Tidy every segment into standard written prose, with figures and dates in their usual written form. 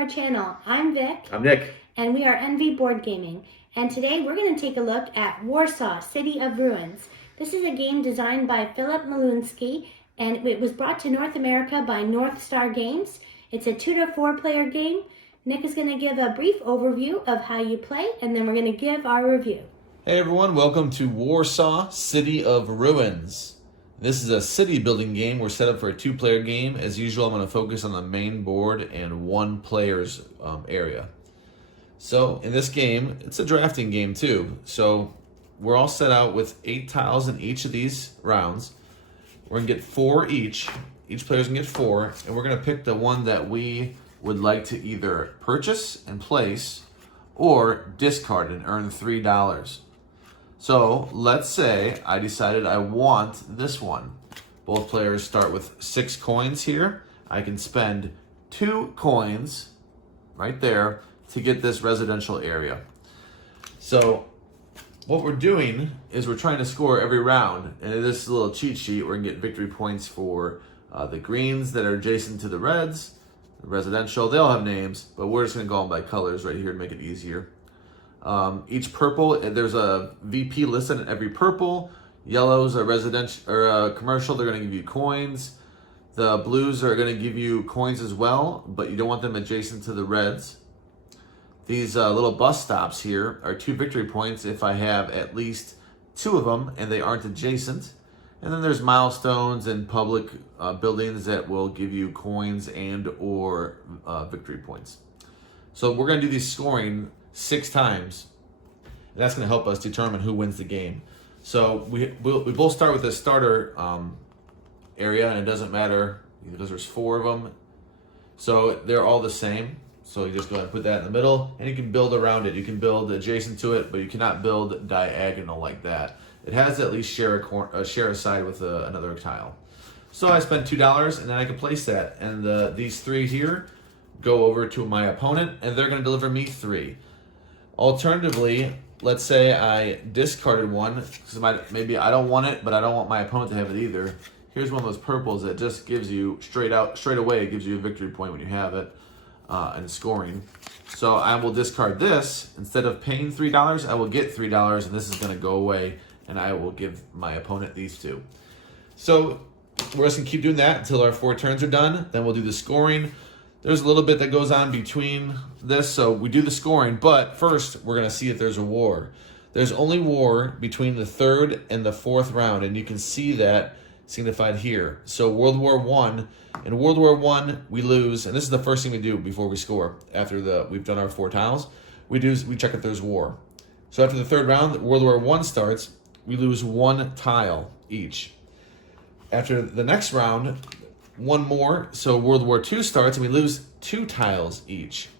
our channel. I'm Vic. I'm Nick. And we are NV Board Gaming. And today we're going to take a look at Warsaw, City of Ruins. This is a game designed by Philip Malunsky, and it was brought to North America by North Star Games. It's a 2 to 4 player game. Nick is going to give a brief overview of how you play, and then we're going to give our review. Hey everyone, welcome to Warsaw, City of Ruins. This is a city building game. We're set up for a 2-player game. As usual, I'm going to focus on the main board and one player's area. So in this game, it's a drafting game too. So we're all set out with 8 tiles in each of these rounds. We're going to get 4 each. Each player's going to get 4, and we're going to pick the one that we would like to either purchase and place or discard and earn $3. So let's say I decided I want this one. Both players start with 6 coins here. I can spend 2 coins right there to get this residential area. So what we're doing is we're trying to score every round. And in this little cheat sheet, we're gonna get victory points for the greens that are adjacent to the reds, the residential. They all have names, but we're just gonna go on by colors right here to make it easier. Each purple, there's a VP listed in every purple. Yellows are residential or commercial. They're going to give you coins. The blues are going to give you coins as well, but you don't want them adjacent to the reds. These little bus stops here are 2 victory points if I have at least 2 of them and they aren't adjacent. And then there's milestones and public buildings that will give you coins and or victory points. So we're going to do these scoring 6 times, and that's going to help us determine who wins the game. So we both start with the starter area, and it doesn't matter because there's 4 of them, so they're all the same. So you just go ahead and put that in the middle, and you can build around it. You can build adjacent to it, but you cannot build diagonal like that. It has to at least share a side with another tile. So I spent $2, and then I can place that, and these 3 here go over to my opponent, and they're going to deliver me 3. Alternatively, let's say I discarded one because maybe I don't want it, but I don't want my opponent to have it either. Here's one of those purples that just gives you straight away. It gives you a victory point when you have it and scoring. So I will discard this. Instead of paying $3, I will get $3, and this is going to go away, and I will give my opponent these 2. So we're just going to keep doing that until our 4 turns are done. Then we'll do the scoring. There's a little bit that goes on between this, so we do the scoring, but first we're going to see if there's a war. There's only war between the 3rd and the 4th round, and you can see that signified here. So World War I, in World War I, we lose, and this is the first thing we do before we score. After we've done our 4 tiles, we check if there's war. So after the 3rd round, World War I starts, we lose 1 tile each. After the next round, 1 more, so World War II starts, and we lose 2 tiles each.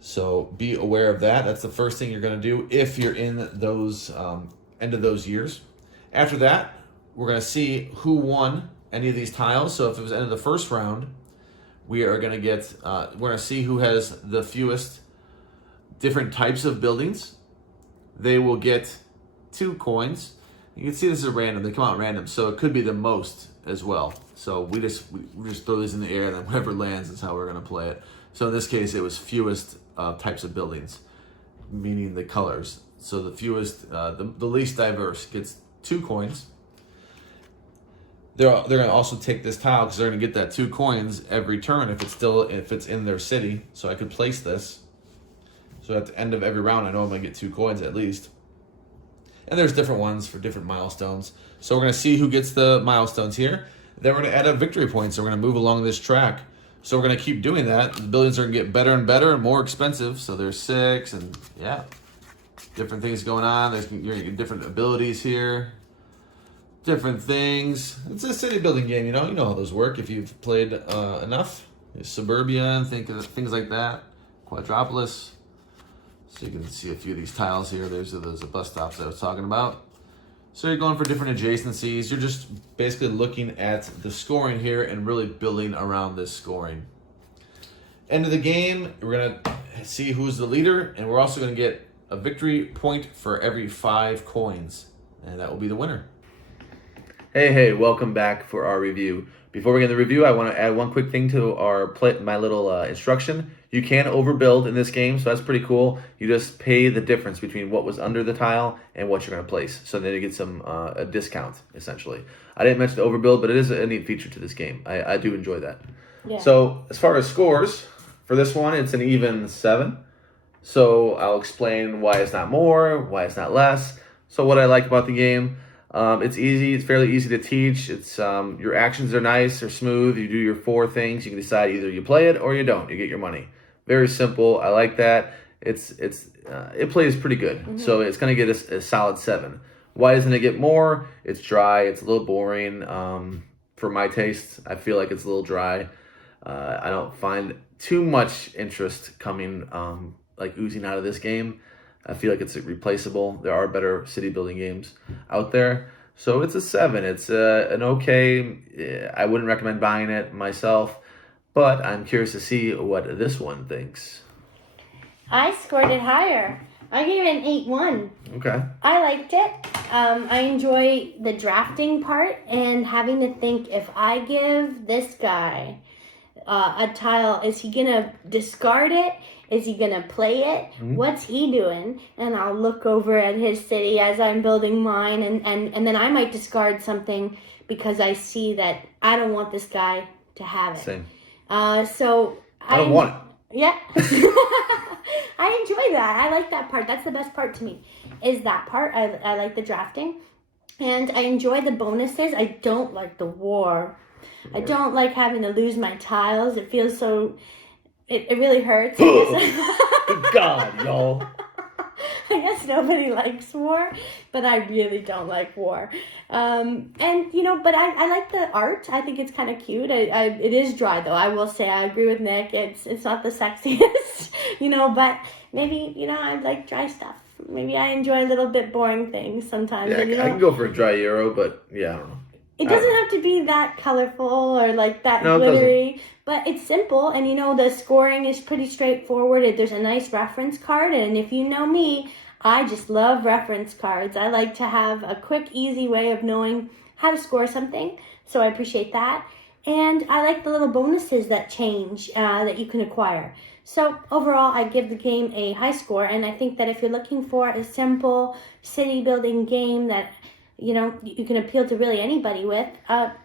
So be aware of that. That's the first thing you're going to do if you're in those end of those years. After that, we're going to see who won any of these tiles. So if it was end of the first round, we are going to get we're going to see who has the fewest different types of buildings. They will get 2 coins. You can see this is random. They come out random, so it could be the most as well. So we just throw these in the air, and then whatever lands is how we're going to play it. So in this case, it was fewest types of buildings, meaning the colors. So the fewest, the least diverse gets 2 coins. They're going to also take this tile because they're going to get that 2 coins every turn if it's in their city. So I could place this. So at the end of every round, I know I'm going to get 2 coins at least. And there's different ones for different milestones. So we're going to see who gets the milestones here. Then we're going to add up victory points. So we're going to move along this track. So we're going to keep doing that. The buildings are going to get better and better and more expensive. So there's 6 and yeah, different things going on. You're going to get different abilities here. Different things. It's a city building game, you know how those work if you've played enough. There's Suburbia and things like that. Quadropolis. So you can see a few of these tiles here. There's the bus stops that I was talking about. So you're going for different adjacencies. You're just basically looking at the scoring here and really building around this scoring. End of the game, we're going to see who's the leader, and we're also going to get a victory point for every 5 coins, and that will be the winner. Hey, welcome back for our review. Before we get into the review, I want to add one quick thing to my little instruction. You can overbuild in this game, so that's pretty cool. You just pay the difference between what was under the tile and what you're going to place. So then you get a discount, essentially. I didn't mention the overbuild, but it is a neat feature to this game. I do enjoy that. Yeah. So as far as scores, for this one, it's an even 7. So I'll explain why it's not more, why it's not less. So what I like about the game, it's easy. It's fairly easy to teach. It's your actions are nice, they're smooth. You do your 4 things. You can decide either you play it or you don't. You get your money. Very simple. I like that. It plays pretty good. So it's gonna get a solid 7. Why doesn't it get more? It's dry. It's a little boring. For my taste, I feel like it's a little dry. I don't find too much interest coming like oozing out of this game. I feel like it's replaceable. There are better city building games out there. So it's a 7. It's an okay. I wouldn't recommend buying it myself, but I'm curious to see what this one thinks. I scored it higher. I gave it an 8-1. Okay. I liked it. I enjoy the drafting part and having to think, if I give this guy a tile, is he gonna discard it? Is he gonna play it? What's he doing? And I'll look over at his city as I'm building mine, and then I might discard something because I see that I don't want this guy to have it. Same. So I don't want it. Yeah. I enjoy that. I like that part. That's the best part to me, is that part. I like the drafting, and I enjoy the bonuses. I don't like the war. I don't like having to lose my tiles. It feels so... It really hurts. God, y'all. I guess nobody likes war, but I really don't like war. And, but I like the art. I think it's kind of cute. It is dry, though. I will say I agree with Nick. It's not the sexiest, but maybe, I like dry stuff. Maybe I enjoy a little bit boring things sometimes. Yeah, I can go for a dry Euro, but yeah, I don't know. It doesn't have to be that colorful or like that glittery, but it's simple. And the scoring is pretty straightforward. There's a nice reference card, and if you know me, I just love reference cards. I like to have a quick, easy way of knowing how to score something, so I appreciate that. And I like the little bonuses that change that you can acquire. So overall, I give the game a high score, and I think that if you're looking for a simple city building game that you can appeal to really anybody with,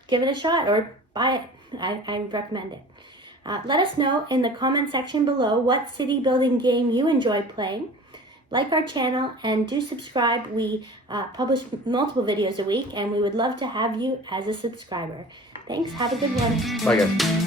give it a shot or buy it. I recommend it. Let us know in the comment section below what city building game you enjoy playing. Like our channel and do subscribe. We publish multiple videos a week, and we would love to have you as a subscriber. Thanks. Have a good one. Bye, guys.